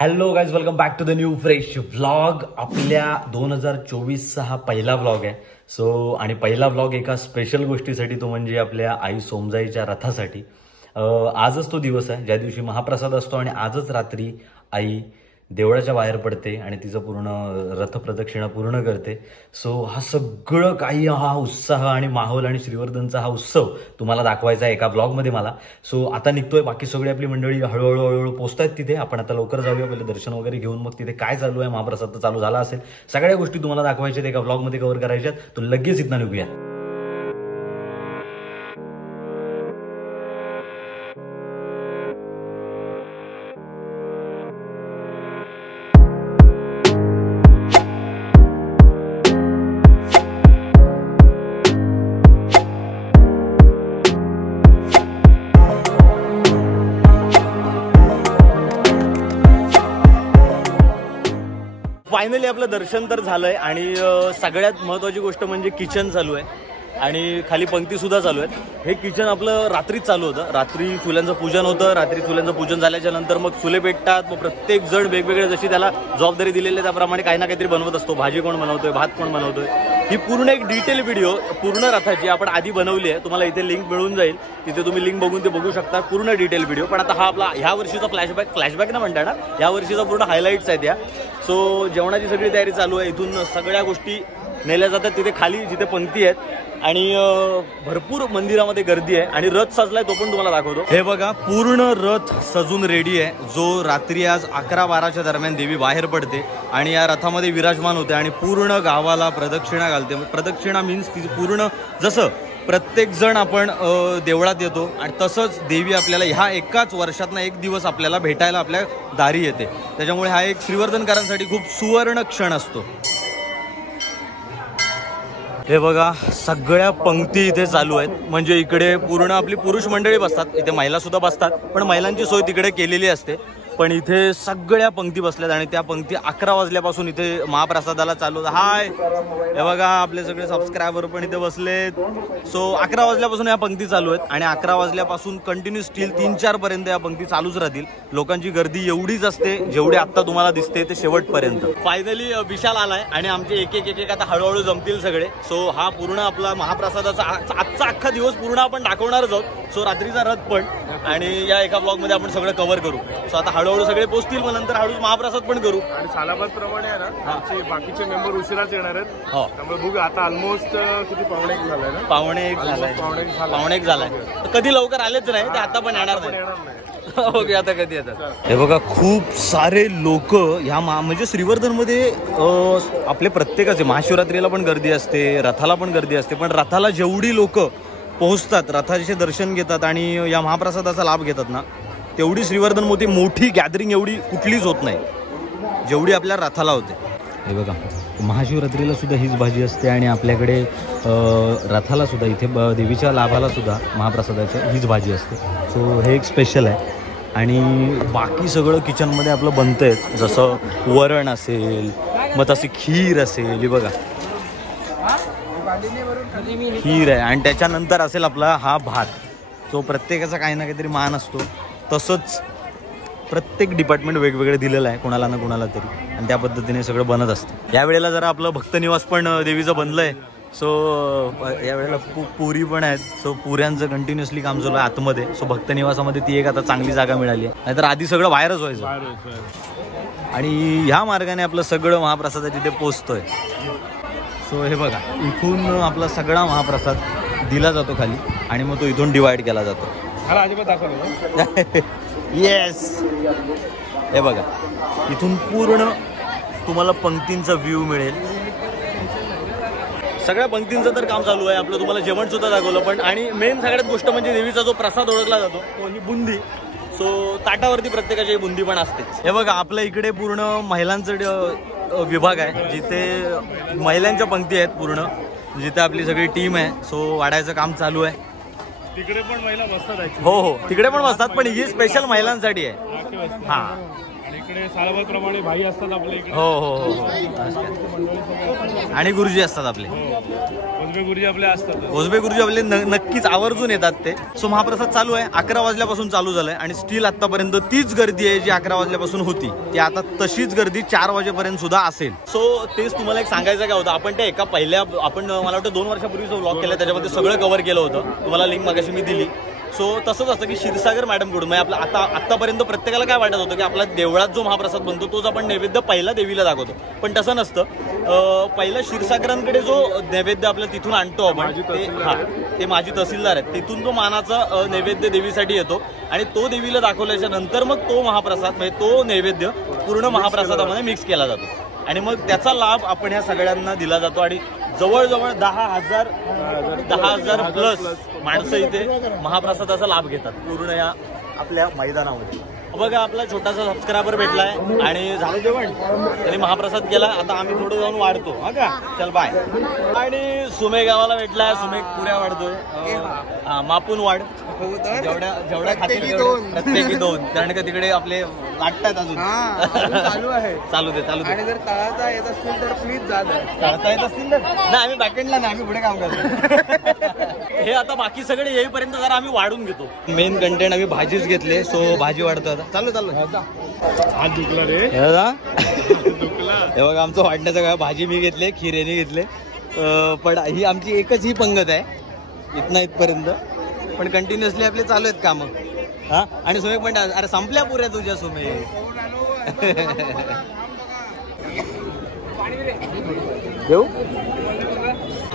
Hello guys, welcome back to the new fresh vlog. आपल्या 2024चा हा पहिला व्लॉग आहे. आणि पहिला व्लॉग एका स्पेशल गोष्टीसाठी, तो म्हणजे आपल्या आई सोमजाईच्या रथासाठी. आजच तो दिवस आहे ज्या दिवशी महाप्रसाद असतो आणि आजच रात्री आई देवळाच्या बाहेर पडते आणि तिचं पूर्ण रथ प्रदक्षिणा पूर्ण करते. हा सगळं काही, हा उत्साह आणि माहोल आणि श्रीवर्धनचा हा उत्सव तुम्हाला दाखवायचा आहे एका ब्लॉगमध्ये मला. आता निघतोय. बाकी सगळी आपली मंडळी हळूहळू पोहोचतायत तिथे. आपण आता लवकर जाऊया, पहिले दर्शन वगैरे घेऊन मग तिथे काय चालू आहे, महाप्रसाद तर चालू झाला असेल, सगळ्या गोष्टी तुम्हाला दाखवायच्या एका ब्लॉगमध्ये कव्हर करायच्यात. तो लगेच इथनं निघूया. फायनली आपलं दर्शन तर झालंय आणि सगळ्यात महत्वाची गोष्ट म्हणजे किचन चालू आहे आणि खाली पंक्ती सुद्धा चालू आहेत. हे किचन आपलं रात्रीच चालू होतं. रात्री चुल्यांचं पूजन होतं. रात्री चुल्यांचं पूजन झाल्याच्या नंतर मग चुले पेटतात. मग प्रत्येक जण वेगवेगळे, जशी त्याला जबाबदारी दिलेली त्याप्रमाणे काही ना काहीतरी बनवत असतो. भाजी कोण बनवतोय, भात कोण बनवतोय, ही पूर्ण एक डिटेल व्हिडिओ पूर्ण रथाची आपण आधी बनवली आहे. तुम्हाला इथे लिंक मिळून जाईल, तिथे तुम्ही लिंक बघून ते बघू शकता पूर्ण डिटेल व्हिडिओ. पण आता हा आपला ह्या वर्षीचा फ्लॅशबॅक ना म्हणता ना, या वर्षीचा पूर्ण हायलाइट्स आहेत या. जेवणाची सगळी तयारी चालू आहे. इथून सगळ्या गोष्टी नेल्या जातात तिथे खाली जिथे पंक्ती आहेत आणि भरपूर मंदिरामध्ये गर्दी आहे आणि रथ सजलाय तो पण तुम्हाला दाखवतो. हे बघा, पूर्ण रथ सजून रेडी आहे, जो रात्री आज 11-12च्या दरम्यान देवी बाहेर पडते आणि या रथामध्ये विराजमान होते आणि पूर्ण गावाला प्रदक्षिणा घालते. प्रदक्षिणा मीन्स की पूर्ण जसं प्रत्येक जण आपण देवळात येतो आणि तसंच देवी आपल्याला ह्या एकाच वर्षातनं एक दिवस आपल्याला भेटायला आपल्या दारी येते. त्याच्यामुळे हा एक श्रीवर्धनकरांसाठी खूप सुवर्ण क्षण असतो. हे बघा, सगळ्या पंक्ती इथे चालू आहेत. म्हणजे इकडे पूर्ण आपली पुरुष मंडळी बसतात, इथे महिला सुद्धा बसतात, पण महिलांची सोय तिकडे केलेली असते. पण इथे सगळ्या पंक्ती बसल्यात आणि त्या पंक्ती 11 वाजल्यापासून इथे महाप्रसादाला चालू. हाय, हे बघा आपले सगळे सबस्क्रायबर पण इथे बसलेत. 11 वाजल्यापासून या पंक्ती चालू आहेत आणि 11 वाजल्यापासून कंटिन्यू स्टील 3-4 पर्यंत या पंक्ती चालूच राहतील. लोकांची गर्दी एवढीच असते जेवढी आता तुम्हाला दिसते ते शेवटपर्यंत. फायनली विशाल आलाय आणि आमचे एक आता हळूहळू जमतील सगळे. हा पूर्ण आपला महाप्रसादाचा आजचा अख्खा दिवस पूर्ण आपण दाखवणारच आहोत. रात्रीचा रथ पण आणि या एका ब्लॉग मध्ये आपण सगळं कव्हर करू. आता हळूहळू सगळे पोहोचतील, मग नंतर हळूच महाप्रसाद पण करू. आणि सालाबाद प्रमाणे आहे ना, बाकीचे मेंबर उशिराच येणार आहेत. त्यामुळे बघू आता ऑलमोस्ट किती पावणे एक झालाय ना, पावणे एक झालाय. कधी लवकर आलेच नाही ते, आता पण येणार नाही. ओके, आता कधी येतात. हे बघा, खूप सारे लोक ह्या म्हणजे श्रीवर्धन मध्ये आपले प्रत्येकाचे महाशिवरात्रीला पण गर्दी असते, रथाला पण गर्दी असते. पण रथाला जेवढी लोक पोहोचतात, रथाचे दर्शन घेतात आणि या महाप्रसादाचा लाभ घेतात ना, तेवढी श्रीवर्धन मध्ये मोठी गॅदरिंग एवढी कुठलीच होत नाही जेवढी आपल्या रथाला होते. हे बघा, महाशिवरात्रीला सुद्धा हीच भाजी असते आणि आपल्याकडे रथाला सुद्धा इथे देवीच्या लाभाला सुद्धा महाप्रसादाची हीच भाजी असते. हे एक स्पेशल आहे. आणि बाकी सगळं किचनमध्ये आपलं बनतंय, जसं वरण असेल, मग तशी खीर असेल. हे बघा, खीर आहे आणि त्याच्यानंतर असेल आपला हा भात. प्रत्येकाचा काही ना काहीतरी मान असतो. तसंच प्रत्येक डिपार्टमेंट वेगवेगळे दिलेलं आहे कोणाला ना कोणाला तरी, आणि त्या पद्धतीने सगळं बनत असतं. यावेळेला जरा आपलं भक्तनिवास पण देवीचं बनलं आहे. यावेळेला पुरी पण आहेत. पुऱ्यांचं कंटिन्युअसली काम चालू आहे आतमध्ये. भक्तनिवासामध्ये ती एक आता चांगली जागा मिळाली आहे, नाहीतर आधी सगळं बाहेरच व्हायचं. आणि ह्या मार्गाने आपलं सगळं महाप्रसाद तिथे पोचतोय. हे बघा, इथून आपला सगळा महाप्रसाद दिला जातो खाली आणि मग तो इथून डिवाइड केला जातो. येस, हे बघा, इथून पूर्ण तुम्हाला पंक्तींचा व्ह्यू मिळेल. सगळ्या पंक्तींचं तर काम चालू आहे आपलं. तुम्हाला जेवण सुद्धा दाखवलं पण. आणि मेन सगळ्यात गोष्ट म्हणजे देवीचा जो प्रसाद ओळखला जातो तो ही बुंदी. ताटावरती प्रत्येकाची बुंदी पण असते. हे बघा, आपल्या इकडे पूर्ण महिलांचं विभाग आहे, जिथे महिलांच्या पंक्ती आहेत पूर्ण, जिथे आपली सगळी टीम आहे. वाढायचं काम चालू आहे. तिकडे पण महिला बसतात. हो, तिकडे पण बसतात, पण ही स्पेशल महिलांसाठी आहे. इकडे सालाबादप्रमाणे भाई असतात आपल्या इकडे. हो हो हो आणि गुरुजी असतात आपले. कोजबे गुरुजी आपले असतात. कोजबे गुरुजी आपले नक्कीच आवर्जून येतात ते. सो महाप्रसाद चालू आहे, 11 वाजल्यापासून चालू झालाय आणि स्टील आतापर्यंत तीच गर्दी आहे जी 11 वाजल्यापासून होती. ती आता तशीच गर्दी 4 वाजेपर्यंत सुद्धा असेल. सो तेच तुम्हाला एक सांगायचं काय होतं, आपण त्या एका पहिल्या मला वाटतं 2 वर्षापूर्वी जो व्लॉग केला त्याच्यामध्ये सगळं कव्हर केलं होतं. तुम्हाला लिंक मगाशी मी दिली. सो तसंच असतं की क्षीरसागर मॅडमकडून म्हणजे आपला आतापर्यंत प्रत्येकाला काय वाटत होतं की आपला देवळात जो महाप्रसाद बनतो तोच आपण नैवेद्य पहिला देवीला दाखवतो, पण तसं नसतं. पहिला क्षीरसागरांकडे जो नैवेद्य आपल्याला तिथून आणतो आपण ते माजी तहसीलदार आहेत, तिथून तो मानाचा नैवेद्य देवीसाठी येतो आणि तो देवीला दाखवल्याच्या नंतर मग तो महाप्रसाद म्हणजे तो नैवेद्य पूर्ण महाप्रसादामध्ये मिक्स केला जातो आणि मग त्याचा लाभ आपण ह्या सगळ्यांना दिला जातो. आणि जवळजवळ 10,000 प्लस माणसं इथे महाप्रसादाचा लाभ घेतात पूर्ण या आपल्या मैदानामध्ये. बघा आपला छोटासा सबस्क्रायबर भेटलाय आणि झालं जेवण, त्यांनी महाप्रसाद केला. आता आम्ही थोडं जाऊन वाढतो. हा का, चल बाय. आणि सुमे गावाला भेटलाय, सुमे पुऱ्या वाढतोय. मापून वाढ, जेवढ्या खातील प्रत्येकी 2, कारण का तिकडे आपले लागतात अजून. चालू आहे, चालू दे. आणि जर तळाचा येत असतील तर प्लीज जा. तळता येत असतील तर नाही, आम्ही बॅकएंडला नाही, आम्ही पुढे काम करतो. हे आता बाकी सगळे येईपर्यंत जरा आम्ही वाढून घेतो. मेन कंटेंट आम्ही भाजीच घेतले, सो भाजी वाढतो. चालू हात दुखला रे. हे बघा आमचं वाढण्याचं काय, भाजी मी घेतले, खिरेने घेतले. पण ही आमची एकच ही पंगत आहे इथपर्यंत, पण कंटिन्युअसली आपले चालू आहेत कामं. हा, आणि सुमे पण अरे संपल्या पुऱ्या तुझ्या सुमे. देऊ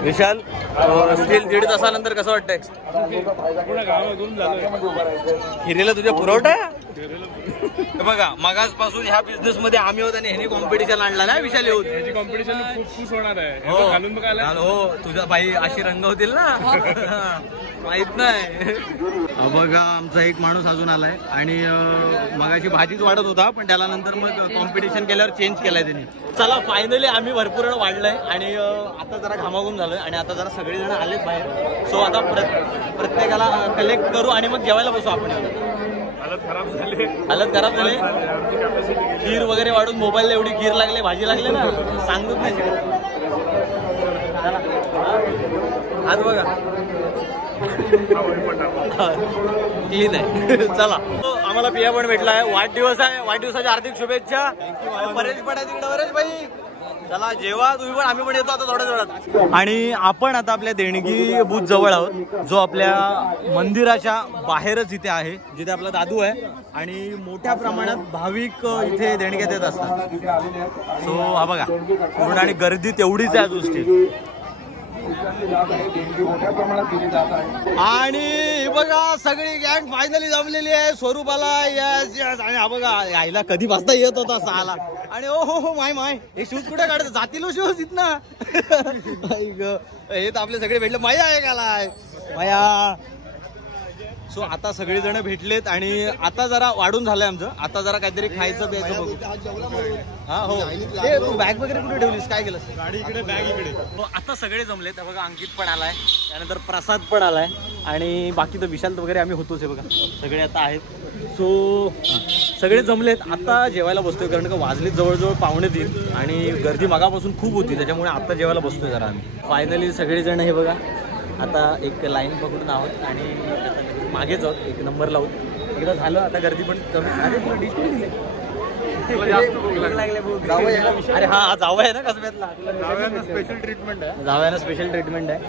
विशाल, स्टील 1.5 तासानंतर कसं वाटतंय? हिरेला तुझ्या पुरवठा बघा. मगाचपासून ह्या बिझनेस मध्ये आम्ही होत आणि ह्यानी कॉम्पिटिशन आणला ना विशाल. येऊन याची कॉम्पिटिशन खूप खुश होणार आहे. घालून बघायला हो, तुझ्या बाई अशी रंग होतील ना माहित नाही. बघा आमचा एक माणूस अजून आलाय आणि मगाची भाजीच वाढत होता, पण त्याला नंतर मग कॉम्पिटिशन केल्यावर चेंज केलाय त्यांनी. चला फायनली आम्ही भरपूर वाढलंय आणि आता जरा घामाघूम झालोय आणि आता जरा सगळेजण आलेत बाहेर. सो आता प्रत्येकाला कलेक्ट करू आणि मग जेवायला बसू आपण. हालत खराब झाले, खीर वगैरे वाढून मोबाईलला एवढी खीर लागले, भाजी लागले ना, सांगत नाही. आज बघा क्लीन आहे. चला आम्हाला पिया पण भेटलाय. वाढदिवस आहे, वाढदिवसाच्या हार्दिक शुभेच्छा. परेश पडा तिकडे, परेश भाई चला जेवा तुम्ही पण, आम्ही पण येतो आता थोड्या वेळात. आणि आपण आता आपल्या देणगी बूथ जवळ आहोत, जो आपल्या मंदिराच्या बाहेरच इथे आहे, जिथे आपला दादू आहे आणि मोठ्या प्रमाणात भाविक इथे देणग्या देत असतात. सो हा बघा पूर्ण आणि गर्दी तेवढीच आहे गोष्टी. आणि बघा सगळी गँग फायनली जमलेली आहे स्वरूपाला. Yes yes. आणि हा बघा आईला कधी वाजता येत होता 6ला आणि ओ हो माय हे शूज कुठे काढत जातील शूज इथनं. हे तर आपले सगळे भेटले. माया आहे कालाय माया. सो आता सगळेजण भेटलेत आणि आता जरा वाढून झालंय आमचं. आता जरा काहीतरी खायचं प्यायचं बघू. हा हो, तू बॅग वगैरे कुठे ठेवलीस, काय केलं? गाडी इकडे, बॅग इकडे. आता सगळे जमलेत बघा. अंकित पण आलाय, त्यानंतर प्रसाद पण आलाय आणि बाकी तर विशाल वगैरे आम्ही होतोच आहे बघा. सगळे आता आहेत. सो सगळे जमलेत. आता जेवायला बसतोय, कारण का वाजलेत जवळजवळ 2:45 आणि गर्दी मगापासून खूप होती, त्याच्यामुळे आता जेवायला बसतोय जरा आम्ही. फायनली सगळेजण हे बघा आता एक लाईन पकडून आहोत आणि मागेच आहोत, एक नंबर लावून. एकदा झालं आता गर्दी पण कमी. अरे तुला डिश कोणी दिली? अरे हा जावं आहे ना कसब्यातला, स्पेशल ट्रीटमेंट आहे. जावयानं स्पेशल ट्रीटमेंट आहे,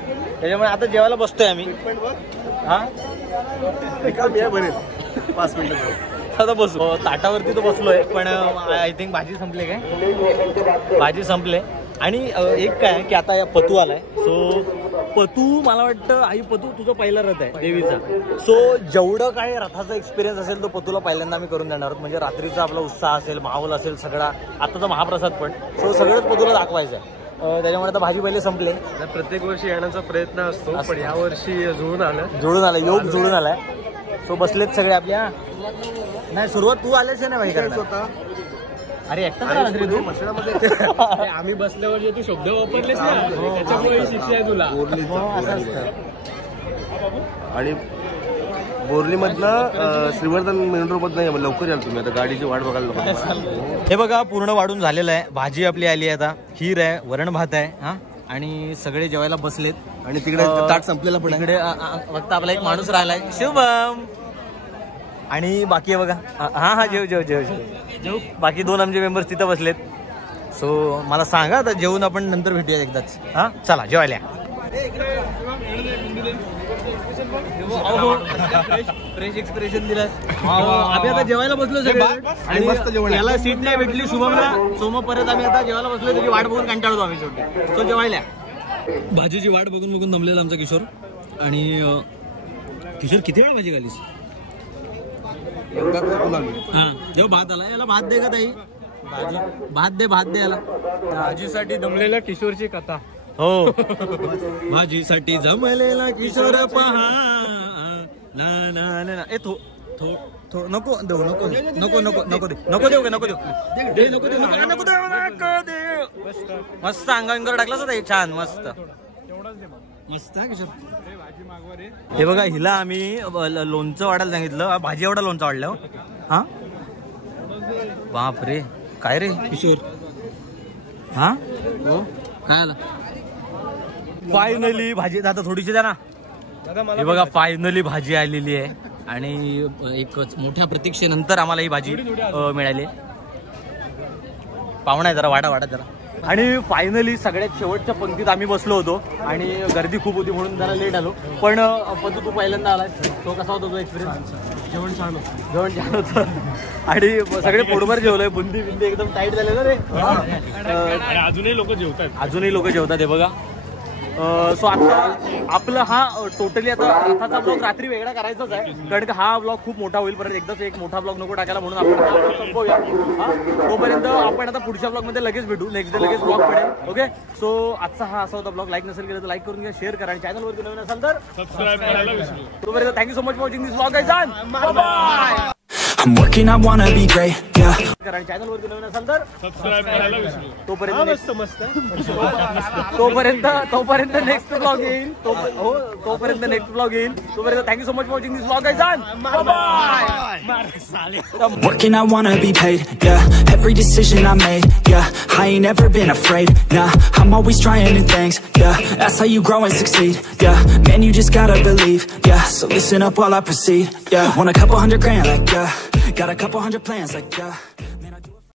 त्याच्यामुळे आता जेवायला बसतोय आम्ही. हा 5 मिनिटं आता बसू. ताटावरती तर बसलोय, पण आय थिंक भाजी संपले. काय भाजी संपले. आणि एक काय की आता पतू आलाय. सो पतू मला वाटतं आई पतू तुझा पहिला रथ आहे देवीचा. सो जेवढं काय रथाचा एक्सपिरियन्स असेल तो पतूला पहिल्यांदा आम्ही करून देणार आहोत. म्हणजे रात्रीचा आपला उत्साह असेल, माहोल असेल सगळा, आताचा महाप्रसाद पण. सो सगळंच पतूला दाखवायचं आहे. त्याच्यामुळे आता भाजी पहिले संपले. प्रत्येक वर्षी येण्याचा प्रयत्न असतो, पण या वर्षी जुळून आला योग जुळून आलाय. सो बसलेत सगळे आपल्या. नाही सुरुवात तू आल्याच नाही माहिती होता. अरे एकटा रे तू मशळामध्ये. आम्ही बसल्यावर जे तू शब्द वापरलेस ना, त्याच्यामुळे शिक्षा आहे तुला. आणि बोरलीमधनं श्रीवर्धन मेन रोड मधनं लवकर याल तुम्ही. आता गाडीची वाट बघायला नको. हे बघा पूर्ण वाढून झालेलं आहे. भाजी आपली आली आहे आता, खीर आहे, वरण भात आहे हा, आणि सगळे जेवायला बसलेत. आणि तिकडे ताट संपलेला पण आहे. इकडे फक्त आपला एक माणूस राहिलाय, शुभम. आणि बाकी आहे बघा, हा जेव जेव जेव जेव. बाकी 2 आमचे मेंबर्स तिथं बसलेत. सो मला सांगा आता, जेवून आपण नंतर भेटूया एकदाच. हा चला जेवायला. फ्रेश एक्सप्रेशन दिलं. आम्ही आता जेवायला बसलो सगळे आणि मस्त जेवण. याला सीट नाही भेटली शुभमला, सो मग परत आम्ही आता जेवायला बसलो. त्याची वाट बघून कंटाळतो आम्ही शेवटी. सो जेवायला. भाजीची वाट बघून बघून दमलेला आमचा किशोर. आणि किशोर किती वेळा भाजी खालीस? हा जेव्हा भात आला, याला भात दे का ताई? भात दे याला. भाजीसाठी दमलेल्या किशोरची कथा. हो भाजीसाठी जमलेला किशोर पहा. ना ना ना ए थो थो थो नको देऊ, नको नको नको नको दे, नको देऊ, नको देऊ, नको देऊ, नको देऊ. मस्त अंगावर टाकला होता छान मस्त मस्त किशोर. हे बघा, हिला आम्ही लोणचं वाढायला सांगितलं, भाजी एवढा लोणचं वाढलं. हा बाप रे, काय रे किशोर? हा हो काय आला? फायनली भाजी आता थोडीशी द्या ना. हे बघा फायनली भाजी आलेली आहे आणि एक मोठ्या प्रतीक्षेनंतर आम्हाला ही भाजी मिळाली. पाहुणा आहे जरा, वाडा जरा. आणि फायनली सगळ्यात शेवटच्या पंक्तीत आम्ही बसलो होतो आणि गर्दी खूप होती म्हणून जरा लेट आलो. पण तू पहिल्यांदा आलाय, तो कसा होता तो एक्सपिरियन्स? जेवण छान होतं आणि सगळे पोटभर जेवलोय. बुंदी एकदम टाईट झालेलं रे. अजूनही लोक जेवतात. हे बघा. सो आता आपला हा टोटली आता रथाचा ब्लॉग रात्री वेगळा करायचाच आहे, कारण की हा ब्लॉग खूप मोठा होईल. परत एकदाच एक मोठा ब्लॉग नको टाकायला, म्हणून आपण संपवूया. तोपर्यंत आपण आता पुढच्या ब्लॉग मध्ये लगेच भेटू. नेक्स्ट डे लगेच ब्लॉग पडेल. ओके, सो आजचा हा असा होता ब्लॉग. लाईक नसेल केलं तर लाईक करून घ्या, शेअर करा आणि चॅनलवरती नवीन असाल तर सबस्क्राईब करायला विसरू नका. तोपर्यंत thank you so much for watching this blog guys. Bye. I'm working, I wanna be great, yeah. करा चॅनलवरती नवीन असाल तर सबस्क्राईब करायला विसरू नका. तोपर्यंत नेक्स्ट ब्लॉग येईल. तोपर्यंत नेक्स्ट ब्लॉग येईल. तोपर्यंत thank you so much for watching this blog guys. I'm working, I wanna be paid, yeah. Every decision I made, yeah. I ain't never been afraid, nah. I'm always trying new things, yeah. That's how you grow and succeed, yeah. Man, you just gotta believe, yeah. So listen up while I proceed, yeah. Want a couple $100 grand, like, yeah. Got a couple hundred plans, like, yeah.